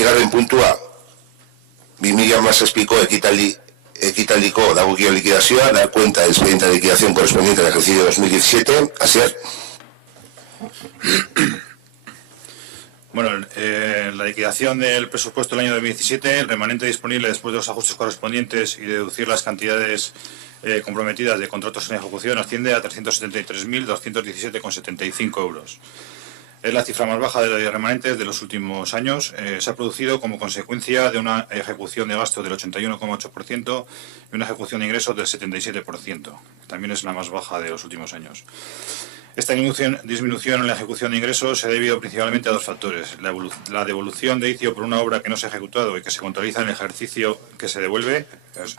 Bigarren puntua, 2017ko ekitaldiko dagokio likidazioa, dar cuenta del expediente de liquidación correspondiente al ejercicio 2017. Asier. Bueno, la liquidación del presupuesto del año 2017, el remanente disponible después de los ajustes correspondientes y deducir las cantidades comprometidas de contratos en ejecución asciende a 373.217,75 euros. Es la cifra más baja de los remanentes de los últimos años. Se ha producido como consecuencia de una ejecución de gastos del 81,8% y una ejecución de ingresos del 77%. También es la más baja de los últimos años. Esta disminución en la ejecución de ingresos se ha debido principalmente a dos factores. La devolución de ICIO por una obra que no se ha ejecutado y que se contabiliza en el ejercicio que se devuelve,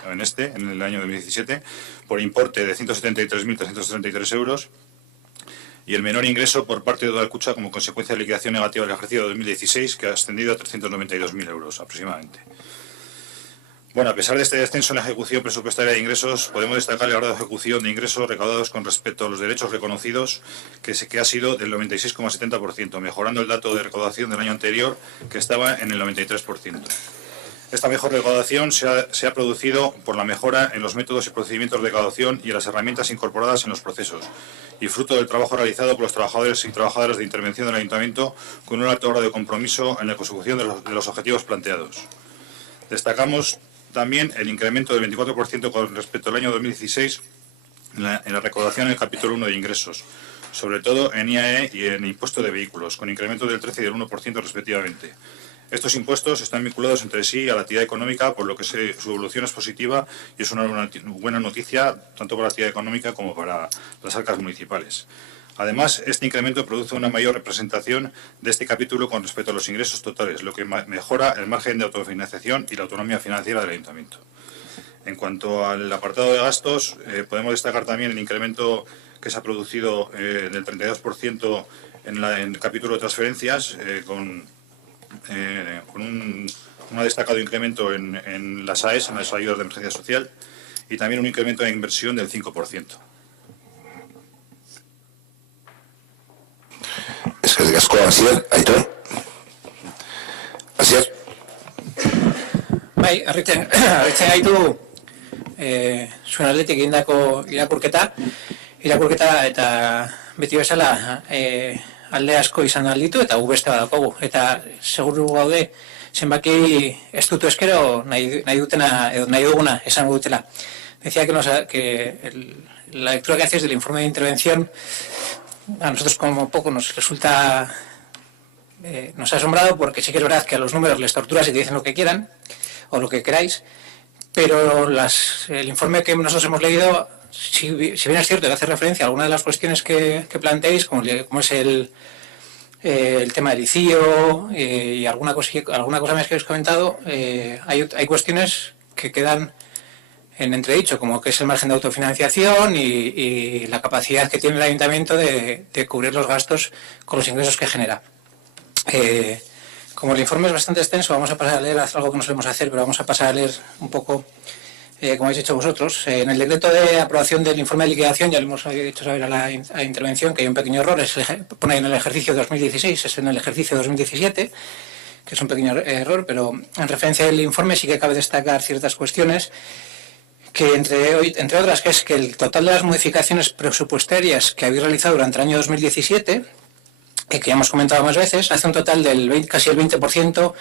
en el año 2017, por importe de 173.333 euros, y el menor ingreso por parte de Udalkutxa como consecuencia de liquidación negativa del ejercicio 2016, que ha ascendido a 392.000 euros aproximadamente. Bueno, a pesar de este descenso en la ejecución presupuestaria de ingresos, podemos destacar el grado de ejecución de ingresos recaudados con respecto a los derechos reconocidos, que ha sido del 96,70%, mejorando el dato de recaudación del año anterior, que estaba en el 93%. Esta mejor recaudación se ha producido por la mejora en los métodos y procedimientos de recaudación y en las herramientas incorporadas en los procesos, y fruto del trabajo realizado por los trabajadores y trabajadoras de intervención del Ayuntamiento con un alto grado de compromiso en la consecución de los objetivos planteados. Destacamos también el incremento del 24% con respecto al año 2016 en la recaudación en el capítulo 1 de ingresos, sobre todo en IAE y en impuesto de vehículos, con incremento del 13 y del 1% respectivamente. Estos impuestos están vinculados entre sí a la actividad económica, por lo que su evolución es positiva y es una buena noticia tanto para la actividad económica como para las arcas municipales. Además, este incremento produce una mayor representación de este capítulo con respecto a los ingresos totales, lo que mejora el margen de autofinanciación y la autonomía financiera del Ayuntamiento. En cuanto al apartado de gastos, podemos destacar también el incremento que se ha producido del 32% en el capítulo de transferencias, con un destacado incremento en las AES, en las ayudas de emergencia social, y también un incremento de inversión del 5%. Eskerrik asko, Asier. Aitor? Asier? Bai, harritzen gaitu zuen aldetik egindako irakurketa eta beti bezala alde asko izan alditu eta gu beste badakogu. Eta seguru gaude zenbaki ez dutu eskero nahi dutena edo nahi duguna esango dutela. Decía que la lectura que haces del informe de intervención a nosotros como poco nos resulta, nos ha asombrado, porque sí que es verdad que a los números les torturas y te dicen lo que quieran o lo que queráis, pero el informe que nosotros hemos leído, si bien es cierto que hace referencia a algunas de las cuestiones que planteáis, como es el tema del ICIO y alguna cosa más que habéis comentado, hay cuestiones que quedan en entredicho, como que es el margen de autofinanciación y la capacidad que tiene el Ayuntamiento de cubrir los gastos con los ingresos que genera. Como el informe es bastante extenso, vamos a pasar a leer algo que no solemos hacer, pero vamos a pasar a leer un poco, como habéis hecho vosotros. En el decreto de aprobación del informe de liquidación, ya le hemos dicho saber a la intervención que hay un pequeño error, pone en el ejercicio 2016, es en el ejercicio 2017, que es un pequeño error, pero en referencia al informe sí que cabe destacar ciertas cuestiones, que entre otras, que es que el total de las modificaciones presupuestarias que habéis realizado durante el año 2017, que ya hemos comentado más veces, hace un total del casi el 20%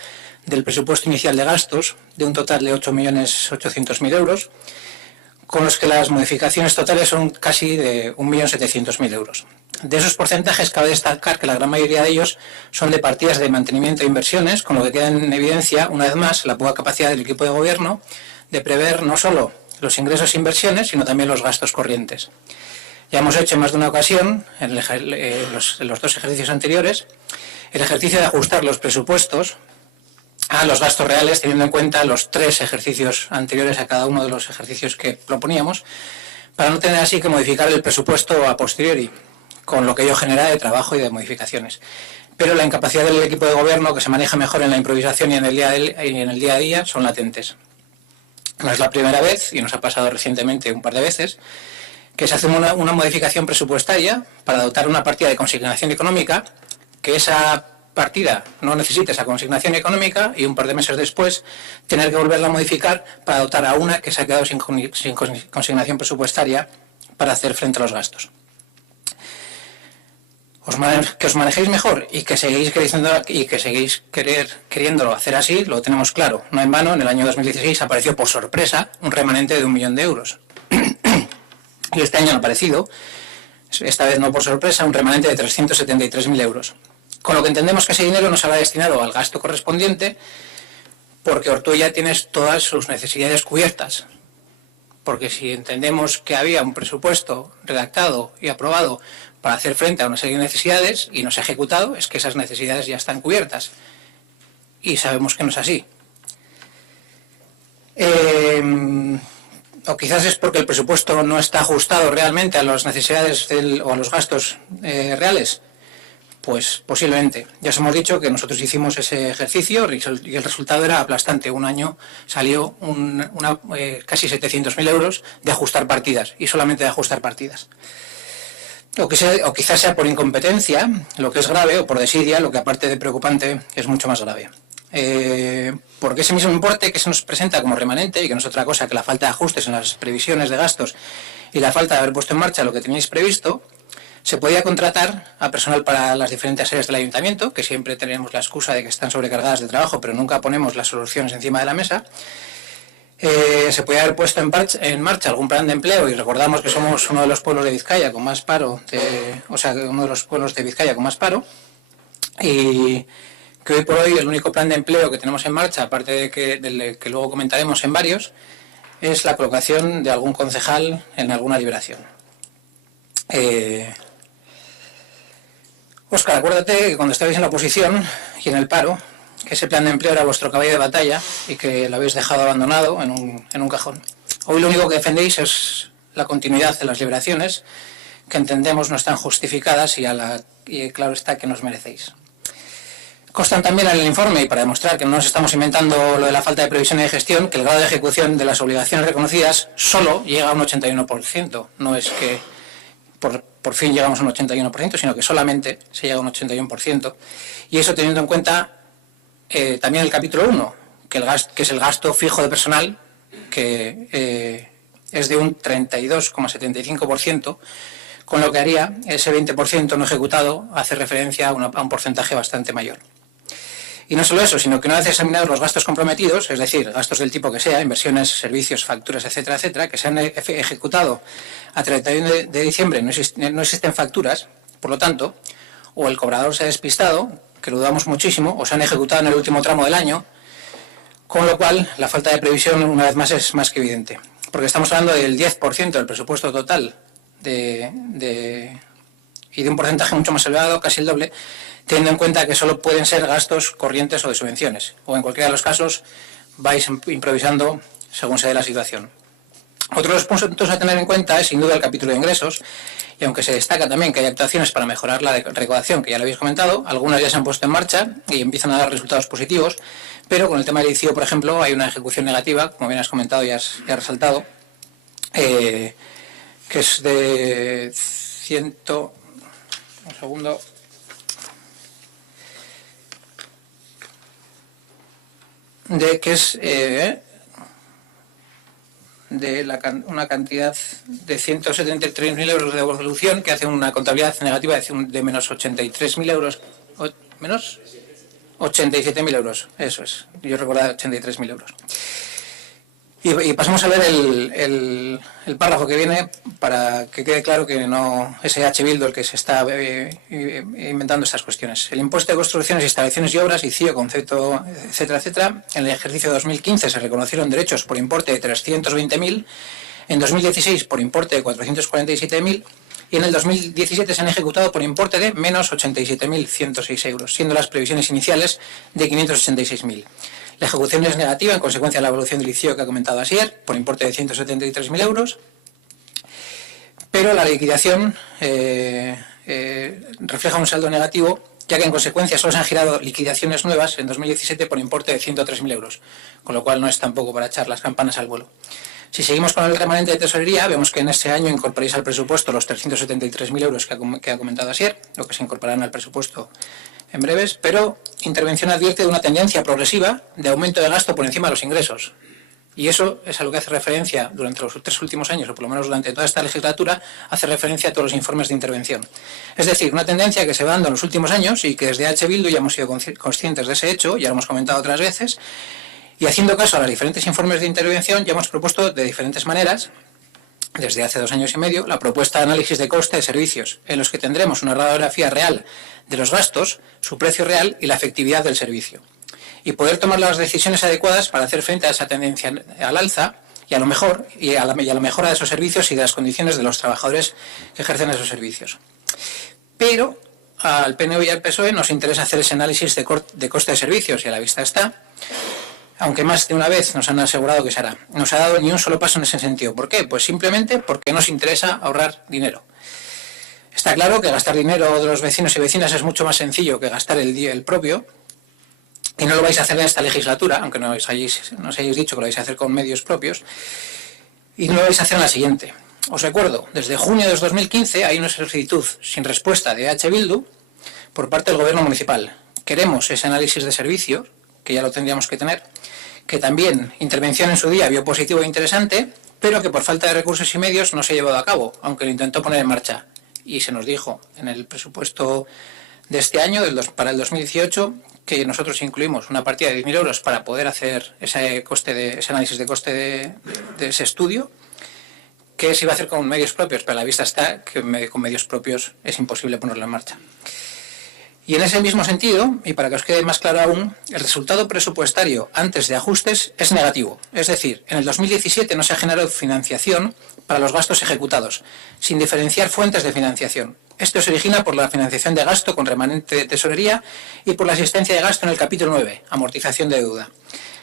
del presupuesto inicial de gastos, de un total de 8.800.000 euros, con los que las modificaciones totales son casi de 1.700.000 euros. De esos porcentajes cabe destacar que la gran mayoría de ellos son de partidas de mantenimiento e inversiones, con lo que queda en evidencia, una vez más, la poca capacidad del equipo de gobierno de prever no solo los ingresos e inversiones, sino también los gastos corrientes. Ya hemos hecho en más de una ocasión, en los dos ejercicios anteriores, el ejercicio de ajustar los presupuestos a los gastos reales, teniendo en cuenta los 3 ejercicios anteriores a cada uno de los ejercicios que proponíamos, para no tener así que modificar el presupuesto a posteriori, con lo que ello genera de trabajo y de modificaciones. Pero la incapacidad del equipo de gobierno, que se maneja mejor en la improvisación y en el día a día, son latentes. No es la primera vez, y nos ha pasado recientemente un par de veces, que se hace una modificación presupuestaria para dotar una partida de consignación económica, que esa partida no necesite esa consignación económica y un par de meses después tener que volverla a modificar para dotar a una que se ha quedado sin consignación presupuestaria para hacer frente a los gastos. Que os manejéis mejor y que seguís queriéndolo hacer así, lo tenemos claro. No en vano, en el año 2016 apareció por sorpresa un remanente de 1 millón de euros. Y este año ha aparecido, esta vez no por sorpresa, un remanente de 373.000 euros. Con lo que entendemos que ese dinero no se habrá destinado al gasto correspondiente, porque Ortuella tiene todas sus necesidades cubiertas. Porque si entendemos que había un presupuesto redactado y aprobado para hacer frente a una serie de necesidades y no se ha ejecutado, es que esas necesidades ya están cubiertas. Y sabemos que no es así. O quizás es porque el presupuesto no está ajustado realmente a las necesidades o a los gastos reales. Pues posiblemente. Ya os hemos dicho que nosotros hicimos ese ejercicio y el resultado era aplastante. Un año salió casi 700.000 euros de ajustar partidas, y solamente de ajustar partidas. O quizás sea por incompetencia, lo que es grave, o por desidia, lo que aparte de preocupante es mucho más grave. Porque ese mismo importe que se nos presenta como remanente, y que no es otra cosa que la falta de ajustes en las previsiones de gastos y la falta de haber puesto en marcha lo que teníais previsto, se podía contratar a personal para las diferentes áreas del ayuntamiento, que siempre tenemos la excusa de que están sobrecargadas de trabajo, pero nunca ponemos las soluciones encima de la mesa. Se podía haber puesto en marcha algún plan de empleo, y recordamos que somos uno de los pueblos de Vizcaya con más paro, uno de los pueblos de Vizcaya con más paro, y que hoy por hoy el único plan de empleo que tenemos en marcha, aparte del que luego comentaremos en varios, es la colocación de algún concejal en alguna liberación. Óscar, acuérdate que cuando estabais en la oposición y en el paro, que ese plan de empleo era vuestro caballo de batalla y que lo habéis dejado abandonado en un cajón. Hoy lo único que defendéis es la continuidad de las liberaciones, que entendemos no están justificadas y claro está que nos merecéis. Constan también en el informe, y para demostrar que no nos estamos inventando lo de la falta de previsión y de gestión, que el grado de ejecución de las obligaciones reconocidas solo llega a un 81%. No es que por fin llegamos a un 81%, sino que solamente se llega a un 81%. Y eso teniendo en cuenta también el capítulo 1, que es el gasto fijo de personal, que es de un 32,75%, con lo que haría ese 20% no ejecutado hace referencia a un porcentaje bastante mayor. Y no solo eso, sino que una vez examinados los gastos comprometidos, es decir, gastos del tipo que sea, inversiones, servicios, facturas, etcétera, etcétera, que se han ejecutado a 31 de diciembre, no existen facturas, por lo tanto, o el cobrador se ha despistado, que lo dudamos muchísimo, o se han ejecutado en el último tramo del año, con lo cual la falta de previsión una vez más es más que evidente. Porque estamos hablando del 10% del presupuesto total y de un porcentaje mucho más elevado, casi el doble, teniendo en cuenta que solo pueden ser gastos corrientes o de subvenciones, o en cualquiera de los casos vais improvisando según se dé la situación. Otro de los puntos a tener en cuenta es sin duda el capítulo de ingresos, y aunque se destaca también que hay actuaciones para mejorar la recaudación, que ya lo habéis comentado, algunas ya se han puesto en marcha y empiezan a dar resultados positivos, pero con el tema del ICIO, por ejemplo, hay una ejecución negativa, como bien has comentado y has resaltado, que es de un segundo. Que es una cantidad de 173.000 euros de devolución, que hace una contabilidad negativa de menos 83.000 euros. ¿Menos? 87.000 euros, eso es. Yo recordaba 83.000 euros. Y pasamos a ver el párrafo que viene para que quede claro que no es H. Bildu el que se está inventando estas cuestiones. El impuesto de construcciones, instalaciones y obras, ICIO, concepto, etcétera, etcétera. En el ejercicio 2015 se reconocieron derechos por importe de 320.000, en 2016 por importe de 447.000 y en el 2017 se han ejecutado por importe de menos 87.106 euros, siendo las previsiones iniciales de 586.000. La ejecución es negativa en consecuencia de la evolución del ICIO que ha comentado Asier, por importe de 173.000 euros, pero la liquidación refleja un saldo negativo, ya que en consecuencia solo se han girado liquidaciones nuevas en 2017 por importe de 103.000 euros, con lo cual no es tampoco para echar las campanas al vuelo. Si seguimos con el remanente de tesorería, vemos que en este año incorporáis al presupuesto los 373.000 euros que ha comentado Asier, lo que se incorporarán al presupuesto en breves, pero intervención advierte de una tendencia progresiva de aumento de gasto por encima de los ingresos. Y eso es a lo que hace referencia durante los 3 últimos años, o por lo menos durante toda esta legislatura, hace referencia a todos los informes de intervención. Es decir, una tendencia que se va dando en los últimos años y que desde H. Bildu ya hemos sido conscientes de ese hecho, ya lo hemos comentado otras veces, y haciendo caso a los diferentes informes de intervención ya hemos propuesto de diferentes maneras, desde hace 2 años y medio, la propuesta de análisis de coste de servicios, en los que tendremos una radiografía real de los gastos, su precio real y la efectividad del servicio, y poder tomar las decisiones adecuadas para hacer frente a esa tendencia al alza y a lo mejor y a la mejora de esos servicios y de las condiciones de los trabajadores que ejercen esos servicios. Pero al PNV y al PSOE nos interesa hacer ese análisis de coste de servicios y a la vista está, aunque más de una vez nos han asegurado que se hará. No se ha dado ni un solo paso en ese sentido. ¿Por qué? Pues simplemente porque nos interesa ahorrar dinero. Está claro que gastar dinero de los vecinos y vecinas es mucho más sencillo que gastar el propio, y no lo vais a hacer en esta legislatura, aunque nos hayáis dicho que lo vais a hacer con medios propios, y no lo vais a hacer en la siguiente. Os recuerdo, desde junio de 2015 hay una solicitud sin respuesta de H. Bildu por parte del Gobierno municipal. Queremos ese análisis de servicios, que ya lo tendríamos que tener, que también intervención en su día vio positivo e interesante, pero que por falta de recursos y medios no se ha llevado a cabo, aunque lo intentó poner en marcha. Y se nos dijo en el presupuesto de este año, para el 2018, que nosotros incluimos una partida de 10.000 euros para poder hacer ese análisis de coste de ese estudio, que se iba a hacer con medios propios, pero a la vista está que con medios propios es imposible ponerlo en marcha. Y en ese mismo sentido, y para que os quede más claro aún, el resultado presupuestario antes de ajustes es negativo. Es decir, en el 2017 no se ha generado financiación para los gastos ejecutados, sin diferenciar fuentes de financiación. Esto se origina por la financiación de gasto con remanente de tesorería y por la asistencia de gasto en el capítulo 9, amortización de deuda.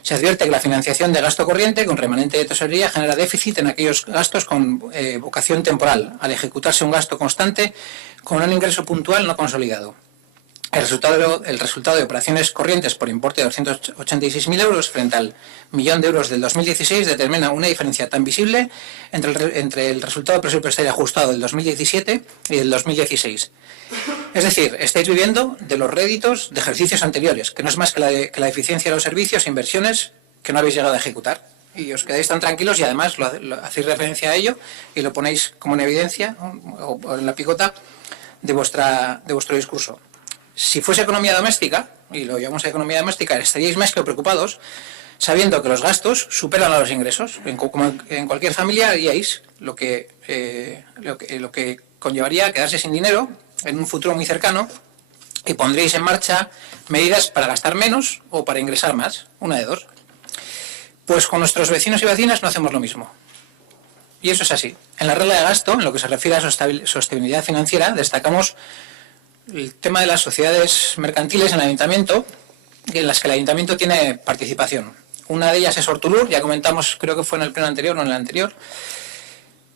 Se advierte que la financiación de gasto corriente con remanente de tesorería genera déficit en aquellos gastos con vocación temporal, al ejecutarse un gasto constante con un ingreso puntual no consolidado. El resultado de operaciones corrientes por importe de 286.000 euros frente al 1.000.000 de euros del 2016 determina una diferencia tan visible entre el resultado presupuestario ajustado del 2017 y del 2016. Es decir, estáis viviendo de los réditos de ejercicios anteriores, que no es más que la eficiencia de los servicios e inversiones que no habéis llegado a ejecutar. Y os quedáis tan tranquilos y además lo hacéis referencia a ello y lo ponéis como en evidencia o en la picota de vuestro discurso. Si fuese economía doméstica, y lo llamamos economía doméstica, estaríais más que preocupados sabiendo que los gastos superan a los ingresos. Como en cualquier familia haríais lo que conllevaría a quedarse sin dinero en un futuro muy cercano y pondréis en marcha medidas para gastar menos o para ingresar más, una de dos. Pues con nuestros vecinos y vecinas no hacemos lo mismo. Y eso es así. En la regla de gasto, en lo que se refiere a sostenibilidad financiera, destacamos el tema de las sociedades mercantiles en el ayuntamiento, en las que el ayuntamiento tiene participación. Una de ellas es Hortolur, ya comentamos, creo que fue en el pleno anterior o en el anterior,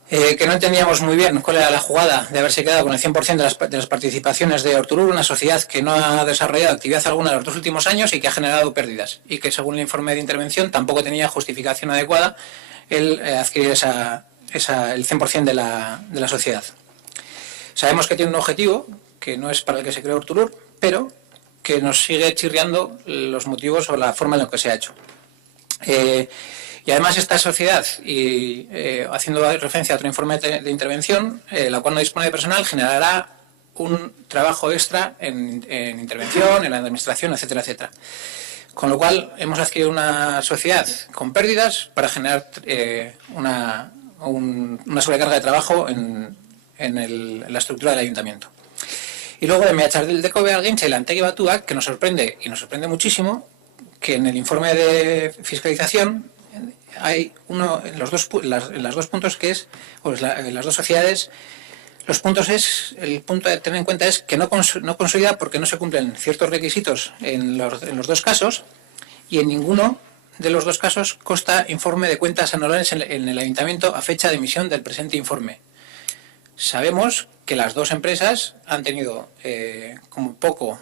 que no entendíamos muy bien cuál era la jugada de haberse quedado con el 100% de las participaciones de Hortolur, una sociedad que no ha desarrollado actividad alguna en los 2 últimos años y que ha generado pérdidas, y que según el informe de intervención tampoco tenía justificación adecuada el adquirir el 100% de la sociedad. Sabemos que tiene un objetivo que no es para el que se creó Hortolur, pero que nos sigue chirriando los motivos o la forma en la que se ha hecho. Y además esta sociedad, y haciendo referencia a otro informe de intervención, la cual no dispone de personal, generará un trabajo extra en intervención, en la administración, etcétera, etcétera. Con lo cual hemos adquirido una sociedad con pérdidas para generar una sobrecarga de trabajo en la estructura del ayuntamiento. Y luego de Meachardel de Kobe Alguincha y la Antegi Batuak, que nos sorprende, y nos sorprende muchísimo, que en el informe de fiscalización hay uno, en las dos puntos que es, en las dos sociedades, los puntos es, el punto a tener en cuenta es que no consolida porque no se cumplen ciertos requisitos en los dos casos, y en ninguno de los dos casos consta informe de cuentas anuales en el ayuntamiento a fecha de emisión del presente informe. Sabemos que las dos empresas han tenido como poco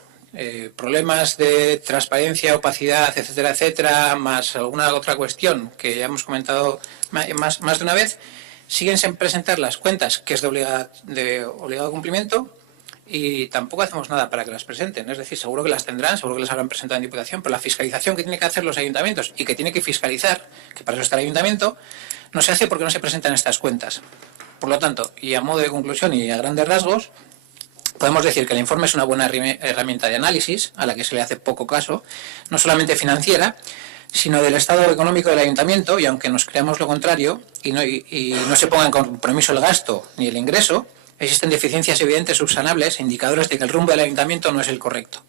problemas de transparencia, opacidad, etcétera, etcétera, más alguna otra cuestión que ya hemos comentado más de una vez, siguen sin presentar las cuentas, que es de obligado cumplimiento, y tampoco hacemos nada para que las presenten. Es decir, seguro que las tendrán, seguro que las habrán presentado en Diputación, pero la fiscalización que tienen que hacer los ayuntamientos y que tiene que fiscalizar, que para eso está el ayuntamiento, no se hace porque no se presentan estas cuentas. Por lo tanto, y a modo de conclusión y a grandes rasgos, podemos decir que el informe es una buena herramienta de análisis, a la que se le hace poco caso, no solamente financiera, sino del estado económico del ayuntamiento, y aunque nos creamos lo contrario y no se ponga en compromiso el gasto ni el ingreso, existen deficiencias evidentes subsanables, indicadores de que el rumbo del ayuntamiento no es el correcto.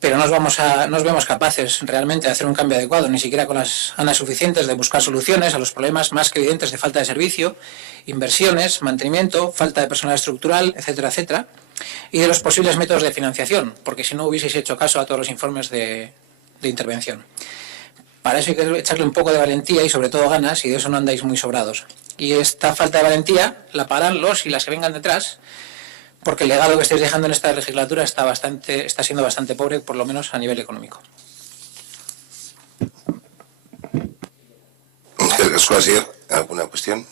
Pero no nos vemos capaces realmente de hacer un cambio adecuado, ni siquiera con las ganas suficientes de buscar soluciones a los problemas más que evidentes de falta de servicio, inversiones, mantenimiento, falta de personal estructural, etcétera, etcétera, y de los posibles métodos de financiación, porque si no hubieseis hecho caso a todos los informes de intervención. Para eso hay que echarle un poco de valentía y sobre todo ganas, y de eso no andáis muy sobrados. Y esta falta de valentía la pagarán los y las que vengan detrás, porque el legado que estáis dejando en esta legislatura está siendo bastante pobre, por lo menos a nivel económico. ¿Alguna cuestión?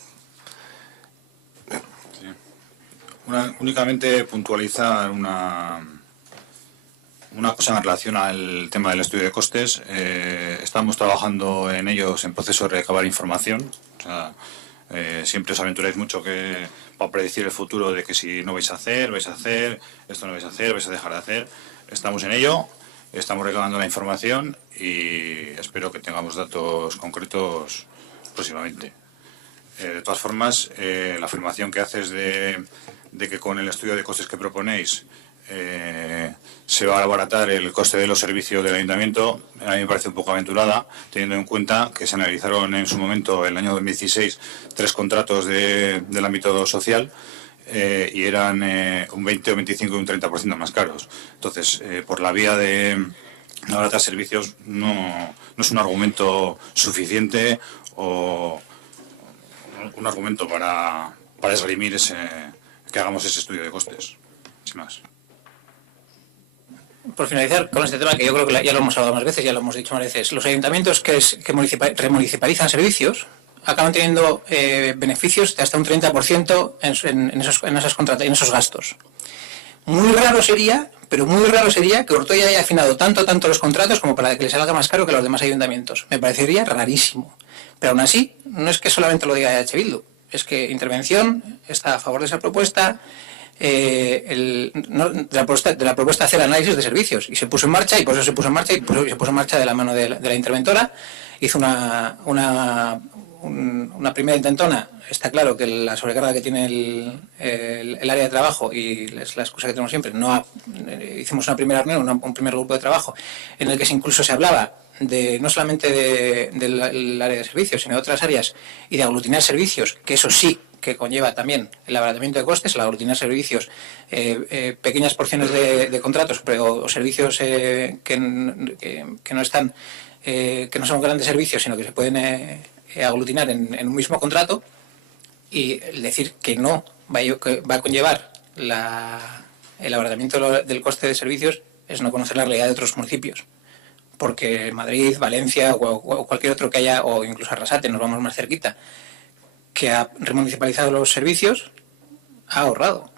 Sí. Únicamente puntualizar una cosa en relación al tema del estudio de costes. Estamos trabajando en ellos en proceso de recabar información. O sea, siempre os aventuráis mucho que para predecir el futuro de que si no vais a hacer, esto no vais a hacer, vais a dejar de hacer. Estamos en ello, estamos recabando la información y espero que tengamos datos concretos próximamente. De todas formas, la afirmación que haces de que con el estudio de costes que proponéis se va a abaratar el coste de los servicios del ayuntamiento, a mí me parece un poco aventurada, teniendo en cuenta que se analizaron en su momento, el año 2016, 3 contratos del ámbito social y eran un 20, un 25 y un 30% más caros. Entonces, por la vía de abaratar servicios no es un argumento suficiente o un argumento para esgrimir que hagamos ese estudio de costes, sin más. Por finalizar con este tema, que yo creo que ya lo hemos hablado más veces, ya lo hemos dicho más veces, los ayuntamientos que remunicipalizan servicios acaban teniendo beneficios de hasta un 30% en esos gastos. Muy raro sería, que Ortuella haya afinado tanto los contratos como para que les salga más caro que los demás ayuntamientos. Me parecería rarísimo. Pero aún así, no es que solamente lo diga EH Bildu, es que Intervención está a favor de esa propuesta, de la propuesta de hacer análisis de servicios, y se puso en marcha, y por eso se puso en marcha, de la mano de la interventora. Hizo una primera intentona. Está claro que la sobrecarga que tiene el área de trabajo, y es la excusa que tenemos siempre, hicimos una primera reunión, un primer grupo de trabajo, en el que incluso se hablaba no solamente del área de servicios, sino de otras áreas, y de aglutinar servicios, que eso sí que conlleva también el abaratamiento de costes, el aglutinar servicios, pequeñas porciones de contratos o servicios que no están, que no son grandes servicios, sino que se pueden aglutinar en un mismo contrato, y decir que no va a conllevar el abaratamiento del coste de servicios es no conocer la realidad de otros municipios. Porque Madrid, Valencia o cualquier otro que haya, o incluso Arrasate, nos vamos más cerquita, que ha remunicipalizado los servicios, ha ahorrado.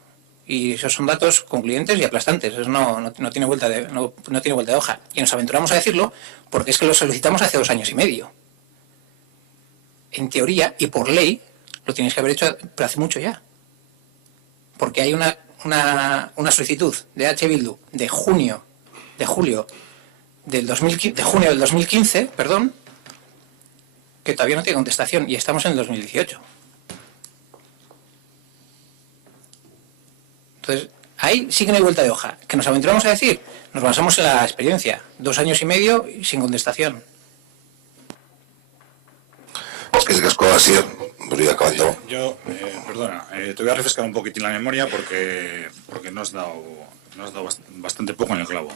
Y esos son datos concluyentes y aplastantes. Eso no tiene vuelta de hoja. Y nos aventuramos a decirlo porque es que lo solicitamos hace 2 años y medio. En teoría y por ley lo tienes que haber hecho, pero hace mucho ya. Porque hay una solicitud de EH Bildu de junio del 2015, que todavía no tiene contestación, y estamos en el 2018. Entonces, ahí sí que no hay vuelta de hoja. ¿Que nos aventuramos a decir? Nos basamos en la experiencia. 2 años y medio sin contestación. Es que es así, voy acabando. Yo, perdona, te voy a refrescar un poquitín la memoria porque nos has dado bastante poco en el clavo.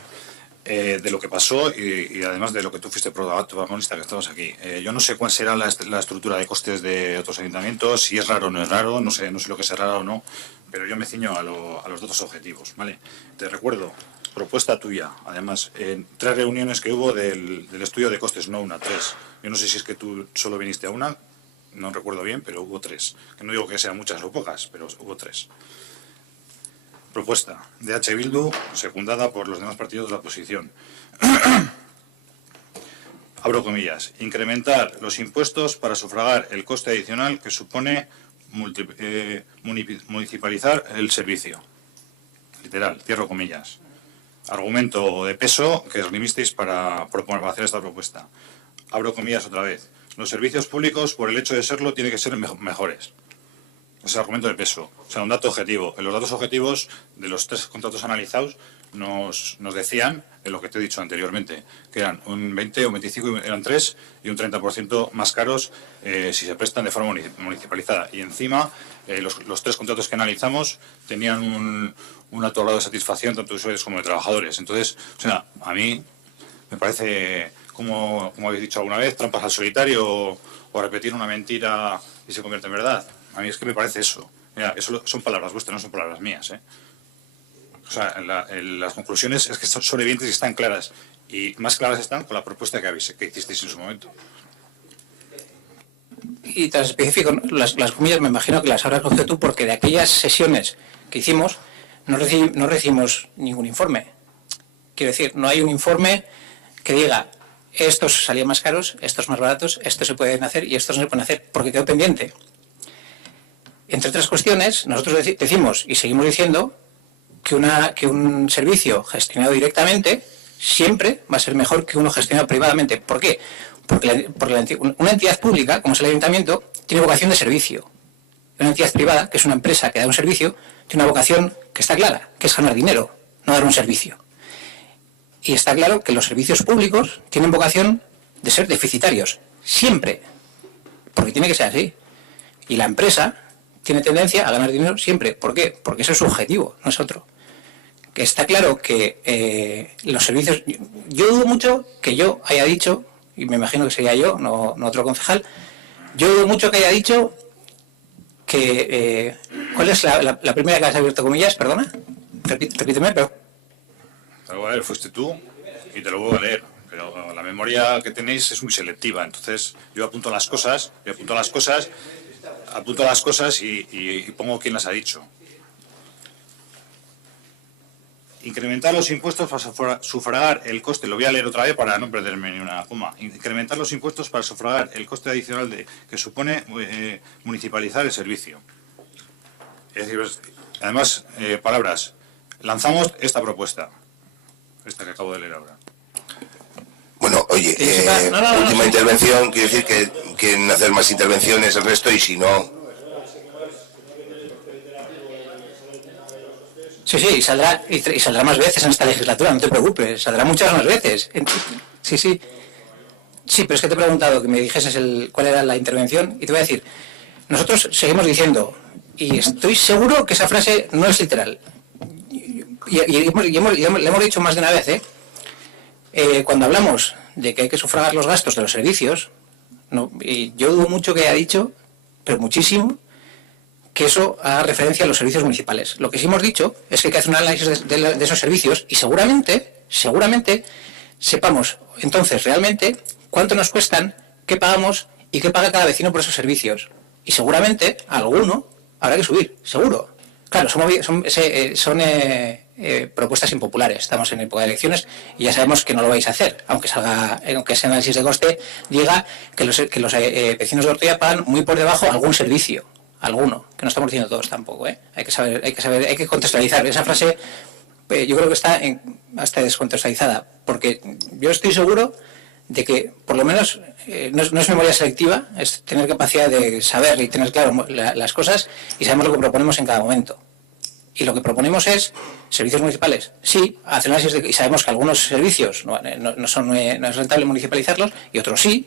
De lo que pasó y además de lo que tú fuiste protagonista, que estabas aquí. Yo no sé cuál será la estructura de costes de otros ayuntamientos, si es raro o no es raro, no sé lo que es raro o no, pero yo me ciño a los datos objetivos, ¿vale? Te recuerdo, propuesta tuya, además, en 3 reuniones que hubo del estudio de costes, no 3. Yo no sé si es que tú solo viniste a una, no recuerdo bien, pero hubo 3. Que no digo que sean muchas o pocas, pero hubo 3. Propuesta de H. Bildu, secundada por los demás partidos de la oposición. Abro comillas. Incrementar los impuestos para sufragar el coste adicional que supone municipalizar el servicio. Literal, cierro comillas. Argumento de peso que esgrimisteis para hacer esta propuesta. Abro comillas otra vez. Los servicios públicos, por el hecho de serlo, tienen que ser mejores. Ese argumento de peso. O sea, un dato objetivo. En los datos objetivos de los 3 contratos analizados nos decían, en lo que te he dicho anteriormente, que eran un 20 o 25, eran 3 y un 30% más caros si se prestan de forma municipalizada. Y encima, los 3 contratos que analizamos tenían un alto grado de satisfacción tanto de usuarios como de trabajadores. Entonces, o sea, a mí me parece, como habéis dicho alguna vez, trampas al solitario o repetir una mentira y se convierte en verdad. A mí es que me parece eso. Mira, eso son palabras vuestras, no son palabras mías, ¿eh? O sea, las conclusiones es que son evidentes y están claras. Y más claras están con la propuesta que hicisteis en su momento. Y tras específico, las comillas me imagino que las habrás cogido tú, porque de aquellas sesiones que hicimos no recibimos ningún informe. Quiero decir, no hay un informe que diga estos salían más caros, estos más baratos, estos se pueden hacer y estos no se pueden hacer, porque quedó pendiente. Entre otras cuestiones, nosotros decimos y seguimos diciendo que un servicio gestionado directamente siempre va a ser mejor que uno gestionado privadamente. ¿Por qué? Porque una entidad pública, como es el ayuntamiento, tiene vocación de servicio. Una entidad privada, que es una empresa que da un servicio, tiene una vocación que está clara, que es ganar dinero, no dar un servicio. Y está claro que los servicios públicos tienen vocación de ser deficitarios, siempre, porque tiene que ser así. Y la empresa tiene tendencia a ganar dinero siempre. ¿Por qué? Porque ese es su objetivo, no es otro. Que está claro que los servicios... Yo dudo mucho que yo haya dicho, y me imagino que sería yo, no otro concejal, yo dudo mucho que haya dicho que... ¿Cuál es la primera que has abierto comillas? Perdona. Repíteme, pero... Te lo voy a leer, fuiste tú y te lo voy a leer. Pero la memoria que tenéis es muy selectiva. Entonces yo apunto las cosas y pongo quién las ha dicho. Incrementar los impuestos para sufragar el coste, lo voy a leer otra vez para no perderme ni una coma. Incrementar los impuestos para sufragar el coste adicional que supone municipalizar el servicio. Es decir, además, palabras, lanzamos esta propuesta, esta que acabo de leer ahora. Bueno, oye, última intervención, quiero decir que quieren hacer más intervenciones el resto y si no... Sí, y saldrá más veces en esta legislatura, no te preocupes, saldrá muchas más veces. Sí. Sí, pero es que te he preguntado que me dijeses cuál era la intervención y te voy a decir, nosotros seguimos diciendo, y estoy seguro que esa frase no es literal. Y le hemos dicho más de una vez, cuando hablamos de que hay que sufragar los gastos de los servicios, y yo dudo mucho que haya dicho, pero muchísimo, que eso haga referencia a los servicios municipales. Lo que sí hemos dicho es que hay que hacer un análisis de esos servicios y seguramente sepamos entonces realmente cuánto nos cuestan, qué pagamos y qué paga cada vecino por esos servicios. Y seguramente alguno habrá que subir, seguro. Claro, son propuestas impopulares. Estamos en época de elecciones y ya sabemos que no lo vais a hacer, aunque ese análisis de coste diga que los vecinos de Ortuella pagan muy por debajo algún servicio. Alguno, que no estamos diciendo todos tampoco, Hay que contextualizar. Esa frase yo creo que está hasta descontextualizada, porque yo estoy seguro de que, por lo menos, no es memoria selectiva, es tener capacidad de saber y tener claro las cosas y sabemos lo que proponemos en cada momento. Y lo que proponemos es servicios municipales. Sí, hacer análisis y sabemos que algunos servicios no es rentable municipalizarlos y otros sí.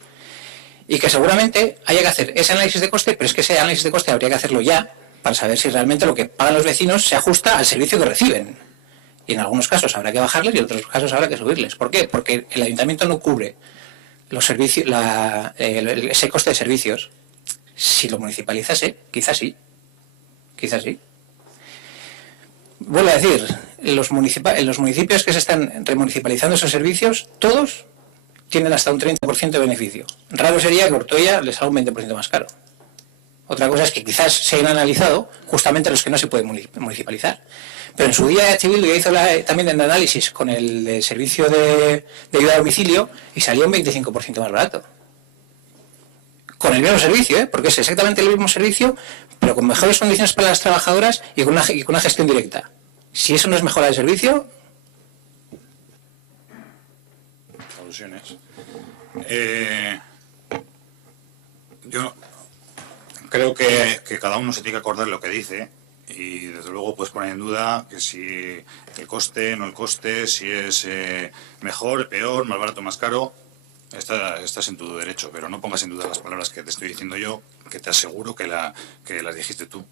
Y que seguramente haya que hacer ese análisis de coste, pero es que ese análisis de coste habría que hacerlo ya para saber si realmente lo que pagan los vecinos se ajusta al servicio que reciben. Y en algunos casos habrá que bajarles y en otros casos habrá que subirles. ¿Por qué? Porque el ayuntamiento no cubre los servicios, ese coste de servicios. Si lo municipalizase, quizás sí. Vuelvo a decir, en los municipios que se están remunicipalizando esos servicios, todos tienen hasta un 30% de beneficio. Raro sería que Ortuella les haga un 20% más caro. Otra cosa es que quizás se hayan analizado justamente los que no se pueden municipalizar. Pero en su día EH Bildu ya hizo también el análisis con el de servicio de ayuda a domicilio y salió un 25% más barato. Con el mismo servicio, porque es exactamente el mismo servicio, pero con mejores condiciones para las trabajadoras y con una gestión directa. Si eso no es mejora de servicio... Alusiones. Yo creo que cada uno se tiene que acordar lo que dice y desde luego puedes poner en duda que si el coste, no el coste, si es mejor, peor, más barato, más caro. Estás en tu derecho, pero no pongas en duda las palabras que te estoy diciendo yo, que te aseguro que las dijiste tú.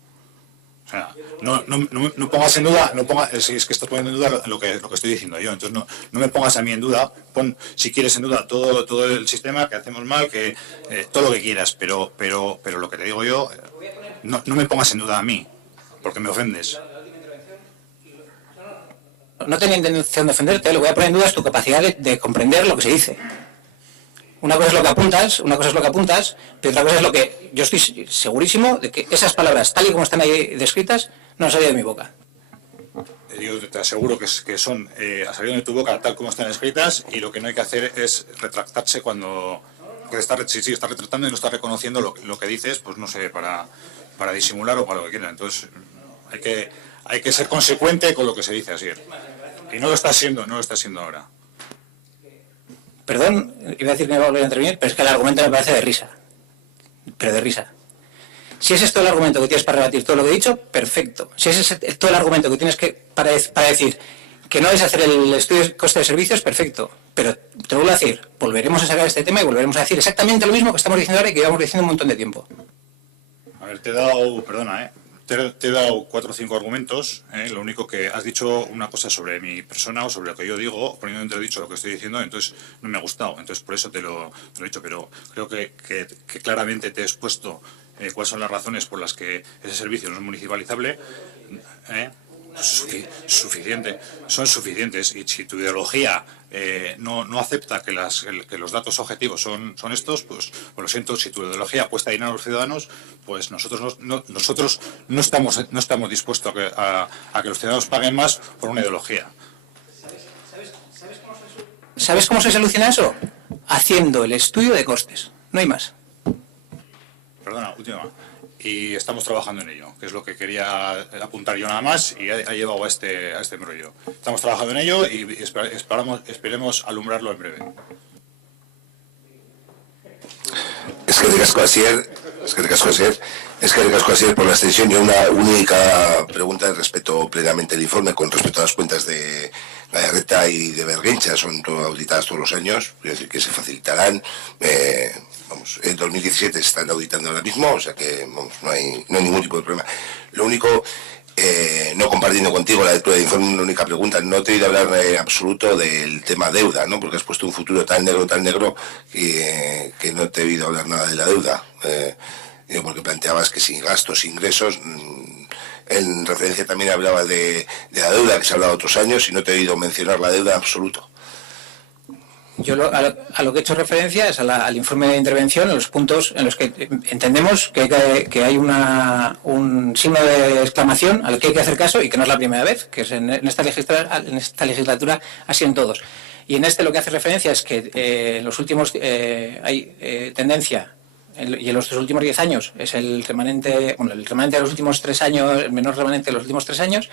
O sea, no pongas en duda, si es que estás poniendo en duda lo que estoy diciendo yo. Entonces no me pongas a mí en duda, pon si quieres en duda todo el sistema, que hacemos mal, que todo lo que quieras, pero lo que te digo yo, no me pongas en duda a mí, porque me ofendes. No tenía intención de ofenderte, lo que voy a poner en duda es tu capacidad de comprender lo que se dice. Una cosa es lo que apuntas, pero otra cosa es lo que yo estoy segurísimo de que esas palabras, tal y como están ahí descritas, no han salido de mi boca. Yo te aseguro que son salieron de tu boca tal como están escritas y lo que no hay que hacer es retractarse cuando está retractando y no está reconociendo lo que dices, pues no sé, para disimular o para lo que quiera. Entonces hay que ser consecuente con lo que se dice, así. Y no lo está siendo ahora. Perdón, iba a decir que me iba a volver a intervenir, pero es que el argumento me parece de risa. Pero de risa. Si ese es todo el argumento que tienes para rebatir todo lo que he dicho, perfecto. Si ese es todo el argumento que tienes para decir que no es hacer el estudio de coste de servicios, perfecto. Pero te vuelvo a decir, volveremos a sacar este tema y volveremos a decir exactamente lo mismo que estamos diciendo ahora y que llevamos diciendo un montón de tiempo. A ver, te he dado 4 o 5 argumentos, lo único que has dicho una cosa sobre mi persona o sobre lo que yo digo, poniendo entredicho lo que estoy diciendo, entonces no me ha gustado, entonces por eso te lo he dicho, pero creo que claramente te he expuesto cuáles son las razones por las que ese servicio no es municipalizable. Son suficientes, y si tu ideología no acepta que los datos objetivos son estos, pues lo siento. Si tu ideología apuesta a dinero a los ciudadanos, pues nosotros no estamos dispuestos a que los ciudadanos paguen más por una ideología. ¿Sabes cómo se soluciona eso? Haciendo el estudio de costes, no hay más. Perdona, última. Y estamos trabajando en ello, que es lo que quería apuntar yo nada más, y ha llevado a este embrollo. Estamos trabajando en ello y esperemos alumbrarlo en breve. Es que ricasco, Asier, por la extensión. Yo una única pregunta, respeto plenamente el informe con respecto a las cuentas de Gallarreta y de Berguencha, son auditadas todos los años, quiero decir que se facilitarán. En 2017 se están auditando ahora mismo, o sea que no hay ningún tipo de problema. Lo único, no compartiendo contigo la lectura de informe, una única pregunta, no te he oído hablar en absoluto del tema deuda, ¿no? Porque has puesto un futuro tan negro que no te he oído hablar nada de la deuda. Porque planteabas que sin gastos, sin ingresos. En referencia también hablaba de la deuda, que se ha hablado otros años, y no te he oído mencionar la deuda en absoluto. Yo a lo que he hecho referencia es al informe de intervención, en los puntos en los que entendemos que hay un signo de exclamación al que hay que hacer caso y que no es la primera vez, que es en esta legislatura ha sido en todos. Y en este lo que hace referencia es que en los últimos hay tendencia, y en los últimos 10 años es el remanente de los últimos 3 años, el menor remanente de los últimos 3 años,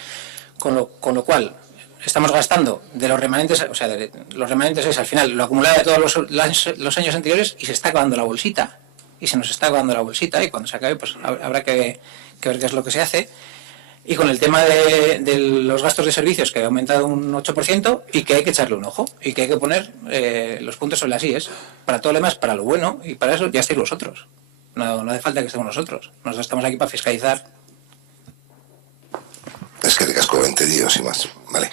con lo cual estamos gastando de los remanentes, o sea, los remanentes es al final lo acumulado de todos los años anteriores y se está acabando la bolsita. Y se nos está acabando la bolsita y cuando se acabe pues habrá que ver qué es lo que se hace. Y con el tema de los gastos de servicios, que ha aumentado un 8% y que hay que echarle un ojo y que hay que poner los puntos sobre las IES. Para todo lo demás, para lo bueno, y para eso ya estáis vosotros. No hace falta que estemos nosotros. Nosotros estamos aquí para fiscalizar. Es que ricasco, entendido, sin más. Vale.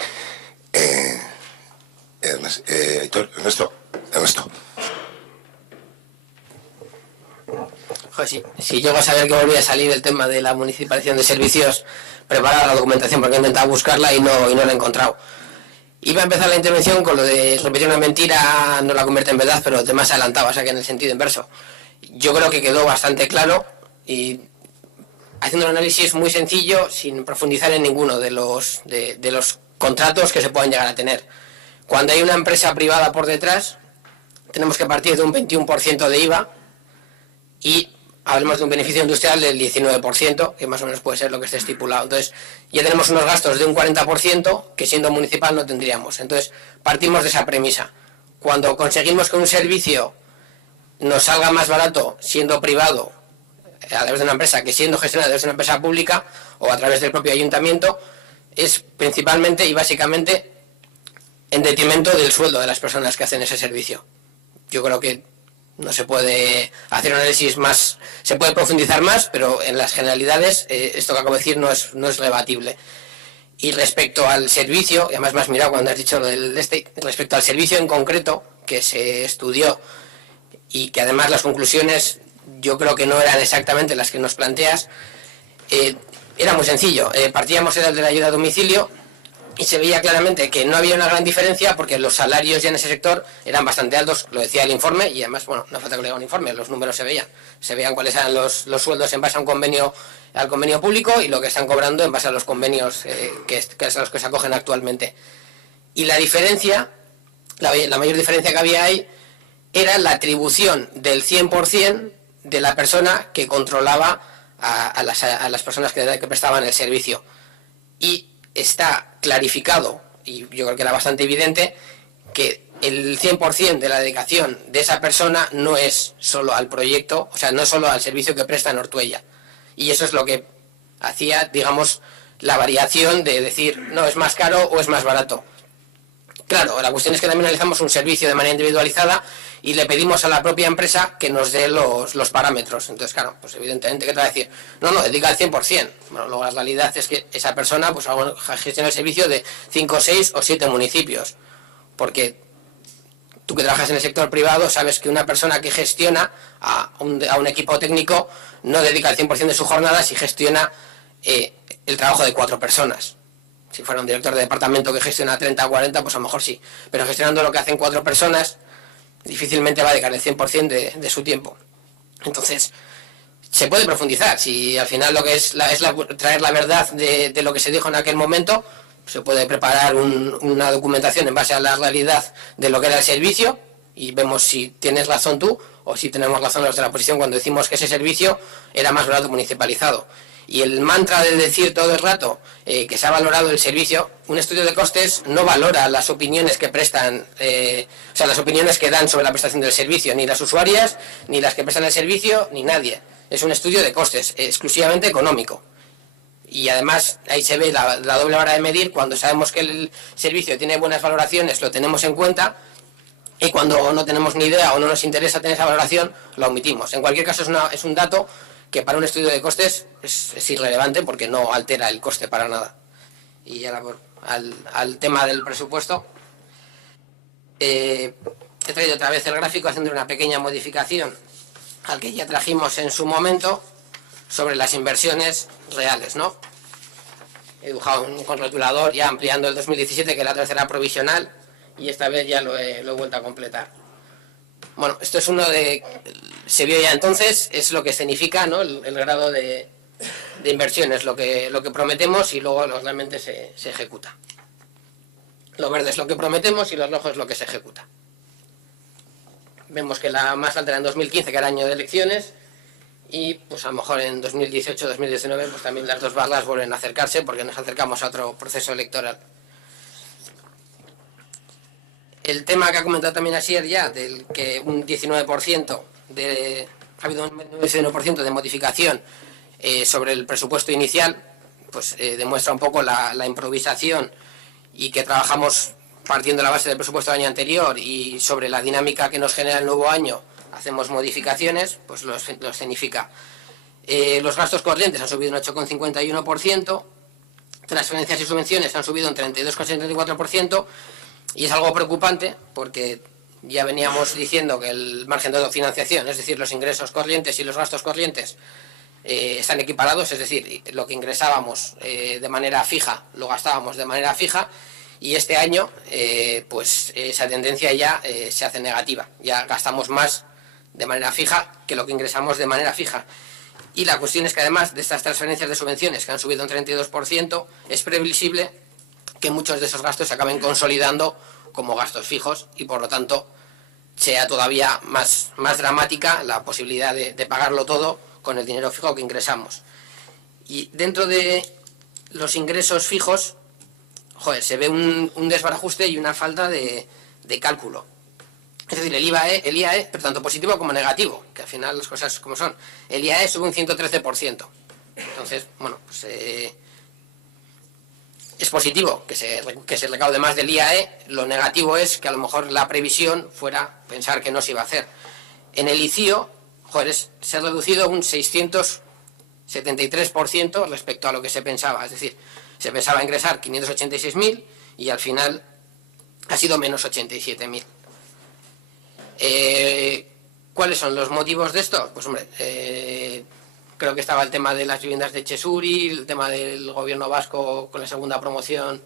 Ernesto. Joder, si llego a saber que volvía a salir el tema de la municipalización de servicios, preparar la documentación porque he intentado buscarla y no la he encontrado. Iba a empezar la intervención con lo de repetir una mentira, no la convierte en verdad, pero de más adelantado, o sea que en el sentido inverso. Yo creo que quedó bastante claro y haciendo un análisis muy sencillo sin profundizar en ninguno de los contratos que se puedan llegar a tener. Cuando hay una empresa privada por detrás, tenemos que partir de un 21% de IVA y hablemos de un beneficio industrial del 19%, que más o menos puede ser lo que esté estipulado. Entonces, ya tenemos unos gastos de un 40% que siendo municipal no tendríamos. Entonces, partimos de esa premisa. Cuando conseguimos que un servicio nos salga más barato siendo privado a través de una empresa que siendo gestionada a través de una empresa pública o a través del propio ayuntamiento, es principalmente y básicamente en detrimento del sueldo de las personas que hacen ese servicio. Yo creo que no se puede hacer un análisis más, se puede profundizar más, pero en las generalidades esto que acabo de decir no es rebatible. Y respecto al servicio, y además me has mirado cuando has dicho lo del respecto al servicio en concreto que se estudió y que además las conclusiones yo creo que no eran exactamente las que nos planteas, era muy sencillo. Partíamos de la ayuda a domicilio y se veía claramente que no había una gran diferencia porque los salarios ya en ese sector eran bastante altos, lo decía el informe, y además, bueno, no falta que lea un informe, los números se veían cuáles eran los sueldos en base a un convenio, al convenio público y lo que están cobrando en base a los convenios que es a los que se acogen actualmente. Y la diferencia, la mayor diferencia que había ahí era la atribución del 100% de la persona que controlaba a las personas que prestaban el servicio. Y está clarificado, y yo creo que era bastante evidente, que el 100% de la dedicación de esa persona no es solo al proyecto, o sea, no solo al servicio que presta en Ortuella. Y eso es lo que hacía, digamos, la variación de decir, no, es más caro o es más barato. Claro, la cuestión es que también analizamos un servicio de manera individualizada y le pedimos a la propia empresa que nos dé los parámetros. Entonces, claro, pues evidentemente, ¿qué te va a decir? No, dedica al 100%. Bueno, luego la realidad es que esa persona pues gestiona el servicio de 5, 6 o 7 municipios. Porque tú que trabajas en el sector privado sabes que una persona que gestiona a un equipo técnico no dedica el 100% de su jornada si gestiona el trabajo de 4 personas. Si fuera un director de departamento que gestiona 30 o 40, pues a lo mejor sí. Pero gestionando lo que hacen 4 personas, difícilmente va a dedicar el 100% de su tiempo. Entonces, se puede profundizar. Si al final lo que es traer la verdad de lo que se dijo en aquel momento, se puede preparar una documentación en base a la realidad de lo que era el servicio y vemos si tienes razón tú o si tenemos razón los de la oposición cuando decimos que ese servicio era más barato municipalizado. Y el mantra de decir todo el rato que se ha valorado el servicio, un estudio de costes no valora las opiniones que prestan, o sea, las opiniones que dan sobre la prestación del servicio, ni las usuarias, ni las que prestan el servicio, ni nadie. Es un estudio de costes, exclusivamente económico. Y además ahí se ve la doble vara de medir. Cuando sabemos que el servicio tiene buenas valoraciones, lo tenemos en cuenta, y cuando no tenemos ni idea o no nos interesa tener esa valoración, lo omitimos. En cualquier caso es un dato que para un estudio de costes es irrelevante porque no altera el coste para nada. Y ahora al tema del presupuesto, he traído otra vez el gráfico haciendo una pequeña modificación al que ya trajimos en su momento sobre las inversiones reales, ¿no? He dibujado un conrotulador ya ampliando el 2017, que la tercera provisional, y esta vez ya lo he vuelto a completar. Bueno, esto es se vio ya entonces, es lo que significa, ¿no? el grado de inversiones, lo que prometemos y luego realmente se ejecuta. Lo verde es lo que prometemos y lo rojo es lo que se ejecuta. Vemos que la más alta era en 2015, que era año de elecciones, y pues a lo mejor en 2018-2019 pues también las dos barras vuelven a acercarse porque nos acercamos a otro proceso electoral. El tema que ha comentado también Asier ya, del que un 19% ha habido un 19% de modificación sobre el presupuesto inicial, pues demuestra un poco la improvisación y que trabajamos partiendo de la base del presupuesto del año anterior y sobre la dinámica que nos genera el nuevo año hacemos modificaciones, pues lo significa. Los gastos corrientes han subido un 8,51%, transferencias y subvenciones han subido un 32,74%, y es algo preocupante porque ya veníamos diciendo que el margen de financiación, es decir, los ingresos corrientes y los gastos corrientes, están equiparados, es decir, lo que ingresábamos de manera fija lo gastábamos de manera fija, y este año pues esa tendencia ya se hace negativa, ya gastamos más de manera fija que lo que ingresamos de manera fija. Y la cuestión es que además de estas transferencias de subvenciones que han subido un 32%, es previsible que muchos de esos gastos se acaben consolidando como gastos fijos y por lo tanto sea todavía más dramática la posibilidad de pagarlo todo con el dinero fijo que ingresamos. Y dentro de los ingresos fijos, se ve un desbarajuste y una falta de cálculo. Es decir, el IAE, pero tanto positivo como negativo, que al final las cosas como son. El IAE sube un 113%. Entonces, bueno, pues es positivo que se recaude más del IAE. Lo negativo es que a lo mejor la previsión fuera pensar que no se iba a hacer. En el ICIO, se ha reducido un 673% respecto a lo que se pensaba. Es decir, se pensaba ingresar 586.000 y al final ha sido menos 87.000. ¿Cuáles son los motivos de esto? Pues hombre, creo que estaba el tema de las viviendas de Chesuri, el tema del gobierno vasco con la segunda promoción,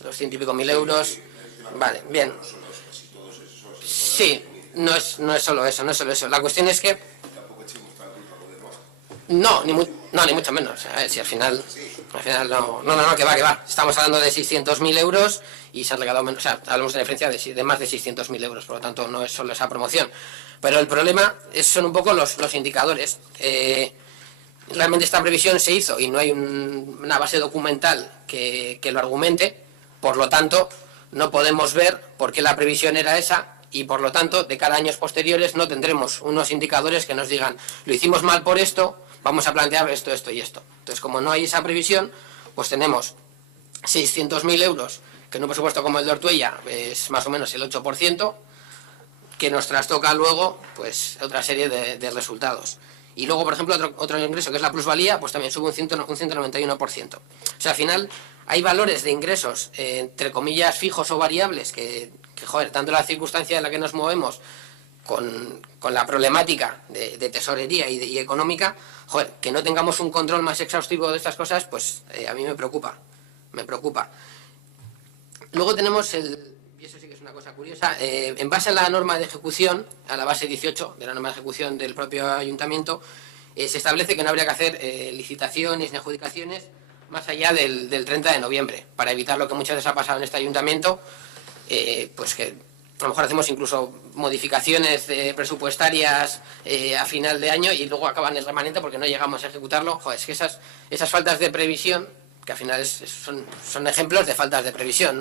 los 100 y pico mil euros. Vale, bien. Sí, no es solo eso, no es solo eso. La cuestión es que... No, ni mucho menos. A ver, si al final no, que va. Estamos hablando de 600.000 euros y se han regalado menos, o sea, hablamos de una diferencia de más de 600.000 euros, por lo tanto no es solo esa promoción. Pero el problema son un poco los indicadores. Realmente esta previsión se hizo y no hay una base documental que lo argumente, por lo tanto no podemos ver por qué la previsión era esa y por lo tanto de cara a años posteriores no tendremos unos indicadores que nos digan lo hicimos mal por esto, vamos a plantear esto, esto y esto. Entonces, como no hay esa previsión, pues tenemos 600.000 euros, que en un presupuesto como el de Ortuella es más o menos el 8%, que nos trastoca luego pues otra serie de resultados. Y luego, por ejemplo, otro ingreso que es la plusvalía, pues también sube un 191%. O sea, al final hay valores de ingresos, entre comillas, fijos o variables, que tanto la circunstancia en la que nos movemos con la problemática de tesorería y económica, que no tengamos un control más exhaustivo de estas cosas, pues a mí me preocupa. Luego tenemos y eso sí que es una cosa curiosa, en base a la norma de ejecución, a la base 18 de la norma de ejecución del propio ayuntamiento, se establece que no habría que hacer licitaciones ni adjudicaciones más allá del 30 de noviembre, para evitar lo que muchas veces ha pasado en este ayuntamiento, pues que a lo mejor hacemos incluso modificaciones presupuestarias a final de año y luego acaban el remanente porque no llegamos a ejecutarlo. Es que esas faltas de previsión, que al final son ejemplos de faltas de previsión,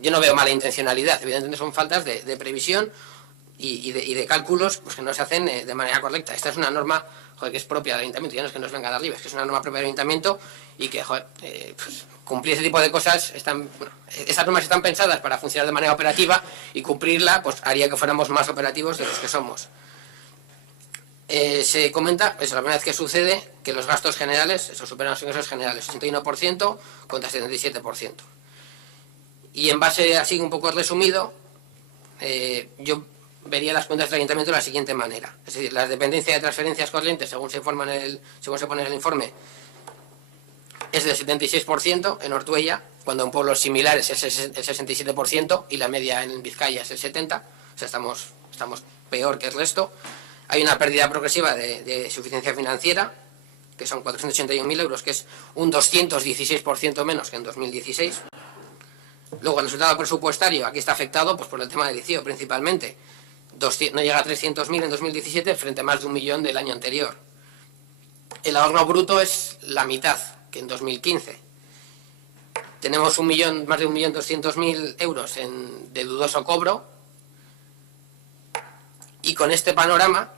yo no veo mala intencionalidad, evidentemente son faltas de previsión y de cálculos pues que no se hacen de manera correcta. Esta es una norma que es propia del ayuntamiento, ya no es que nos venga de arriba, es que es una norma propia del ayuntamiento y que pues, cumplir ese tipo de cosas, esas normas están pensadas para funcionar de manera operativa y cumplirla pues haría que fuéramos más operativos de los que somos. Se comenta, es la primera vez que sucede, que los gastos generales, eso superan los ingresos generales, 81% contra 77%. Y en base, así un poco resumido, yo vería las cuentas del ayuntamiento de la siguiente manera. Es decir, la dependencia de transferencias corrientes, según se pone en el informe, es del 76% en Ortuella, cuando en pueblos similares es el 67% y la media en Vizcaya es el 70%. O sea, estamos peor que el resto. Hay una pérdida progresiva de suficiencia financiera, que son 481.000 euros, que es un 216% menos que en 2016. Luego, el resultado presupuestario aquí está afectado pues, por el tema del ICIO principalmente. No llega a 300.000 en 2017 frente a más de 1 millón del año anterior. El ahorro bruto es la mitad que en 2015. Tenemos más de 1.200.000 euros de dudoso cobro y con este panorama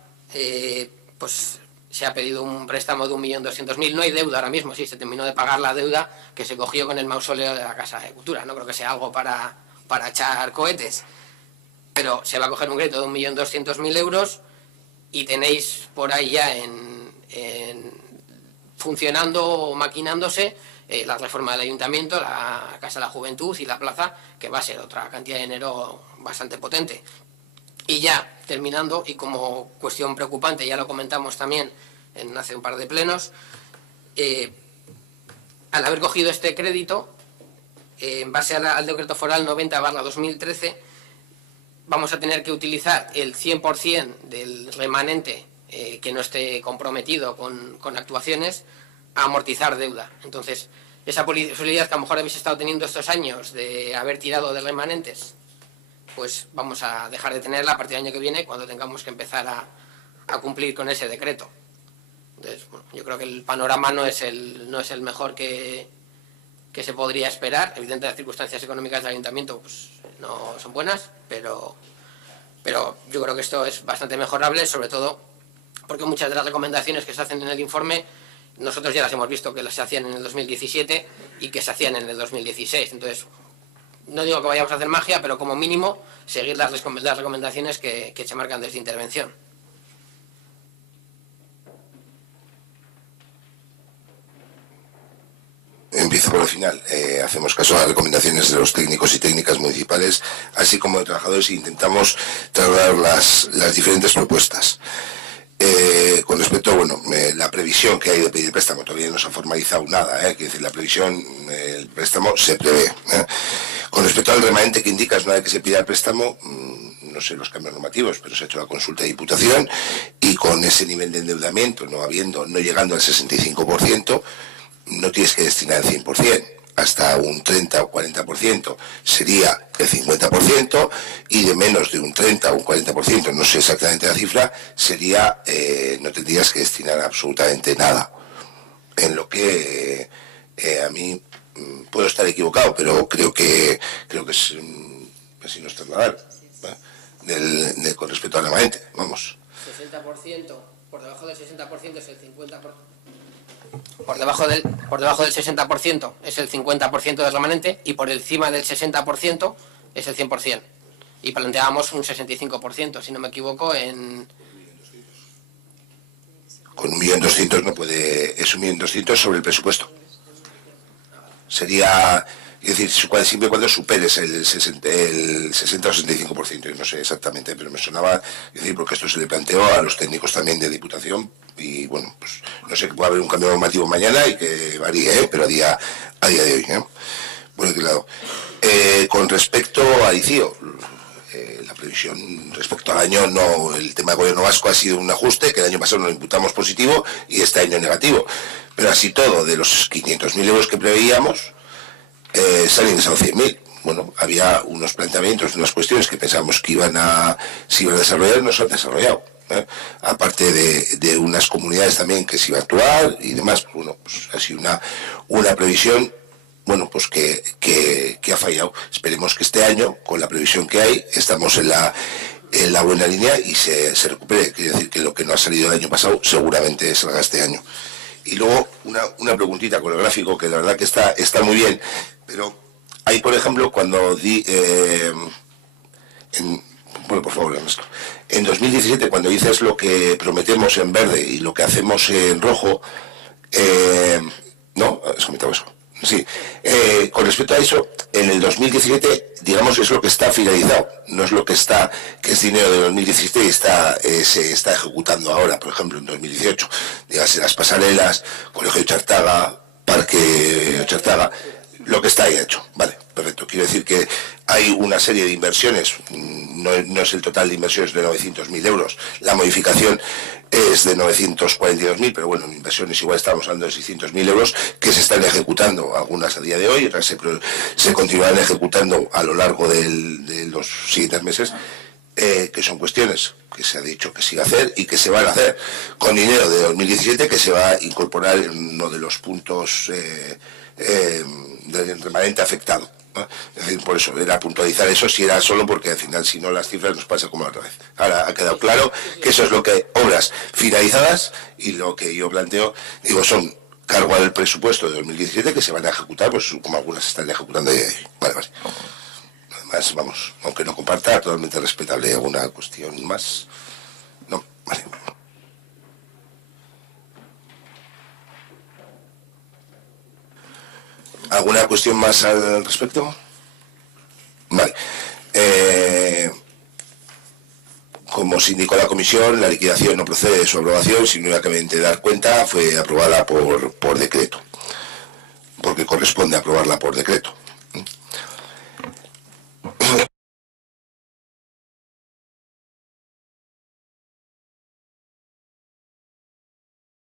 pues se ha pedido un préstamo de 1.200.000. No hay deuda ahora mismo, sí, se terminó de pagar la deuda que se cogió con el mausoleo de la Casa de Cultura. No creo que sea algo para echar cohetes, pero se va a coger un crédito de 1.200.000 euros y tenéis por ahí ya funcionando o maquinándose la reforma del ayuntamiento, la Casa de la Juventud y la plaza, que va a ser otra cantidad de dinero bastante potente. Y ya, terminando, y como cuestión preocupante, ya lo comentamos también hace un par de plenos, al haber cogido este crédito, en base al decreto foral 90/2013, vamos a tener que utilizar el 100% del remanente que no esté comprometido con actuaciones, a amortizar deuda. Entonces, esa posibilidad que a lo mejor habéis estado teniendo estos años de haber tirado de remanentes, pues vamos a dejar de tenerla a partir del año que viene, cuando tengamos que empezar a cumplir con ese decreto. Entonces, bueno, yo creo que el panorama no es el mejor que se podría esperar. Evidentemente, las circunstancias económicas del ayuntamiento pues, no son buenas, pero yo creo que esto es bastante mejorable, sobre todo porque muchas de las recomendaciones que se hacen en el informe nosotros ya las hemos visto que las se hacían en el 2017 y que se hacían en el 2016. Entonces, no digo que vayamos a hacer magia, pero como mínimo seguir las recomendaciones que se marcan desde intervención. Empiezo por el final. Hacemos caso a las recomendaciones de los técnicos y técnicas municipales, así como de trabajadores, e intentamos trasladar las diferentes propuestas. Con respecto a la previsión que hay de pedir préstamo, todavía no se ha formalizado nada, quiere decir, la previsión, el préstamo se prevé. Con respecto al remanente que indicas, una vez que se pida el préstamo, no sé los cambios normativos, pero se ha hecho la consulta de Diputación y con ese nivel de endeudamiento, no llegando al 65%, no tienes que destinar el 100%. Hasta un 30 o 40% sería el 50%, y de menos de un 30 o un 40%, no sé exactamente la cifra, sería no tendrías que destinar absolutamente nada. En lo que a mí puedo estar equivocado, pero creo que es así nos trasladaron, con respecto al remanente, vamos. 60%, por debajo del 60% es el 50%. Por debajo del 60% es el 50% del remanente, y por encima del 60% es el 100%. Y planteábamos un 65%, si no me equivoco, Con 1.200.000 no puede... Es 1.200.000 sobre el presupuesto. Sería... Es decir, siempre y cuando superes el 60 o 65%, yo no sé exactamente, pero me sonaba, es decir, porque esto se le planteó a los técnicos también de Diputación, y bueno, pues no sé, que puede haber un cambio normativo mañana y que varíe, pero a día de hoy, Bueno, claro. Con respecto al ICIO, la previsión respecto al año, el tema del gobierno vasco ha sido un ajuste, que el año pasado nos imputamos positivo y este año negativo, pero así todo, de los 500.000 euros que preveíamos, se han ingresado 100.000. Bueno, había unos planteamientos, unas cuestiones que pensábamos que se iban a desarrollar, no se han desarrollado. Aparte de unas comunidades también que se iba a actuar y demás, bueno, pues ha sido una previsión, bueno, pues que ha fallado. Esperemos que este año, con la previsión que hay, estamos en la buena línea y se recupere. Quiere decir que lo que no ha salido el año pasado seguramente salga este año. Y luego una preguntita con el gráfico, que la verdad que está muy bien, pero hay, por ejemplo, cuando bueno, por favor, Ernesto. En 2017, cuando dices lo que prometemos en verde y lo que hacemos en rojo, no, has comentado eso. Sí, con respecto a eso, en el 2017, digamos, es lo que está finalizado, no es lo que es dinero de 2017 y se está ejecutando ahora, por ejemplo, en 2018. Dígase las pasarelas, Colegio de Chartaga, Parque Chartaga, lo que está ahí hecho, vale, perfecto. Quiero decir que hay una serie de inversiones, no es el total de inversiones de 900.000 euros, la modificación es de 942.000, pero bueno, en inversiones igual estamos hablando de 600.000 euros que se están ejecutando, algunas a día de hoy, otras se continuarán ejecutando a lo largo de los siguientes meses, que son cuestiones que se ha dicho que se iba a hacer y que se van a hacer con dinero de 2017, que se va a incorporar en uno de los puntos del remanente afectado, ¿no? Es decir, por eso era puntualizar eso, si era solo porque al final, si no, las cifras nos pasa como la otra vez. Ahora ha quedado claro que eso es lo que obras finalizadas, y lo que yo planteo, son cargo al presupuesto de 2017 que se van a ejecutar, pues como algunas se están ejecutando ahí. Vale. Además, vamos, aunque no comparta, totalmente respetable. ¿Alguna cuestión más? No, vale. ¿Alguna cuestión más al respecto? Vale. Como se indicó la comisión, la liquidación no procede de su aprobación, sino únicamente dar cuenta, fue aprobada por decreto, porque corresponde aprobarla por decreto.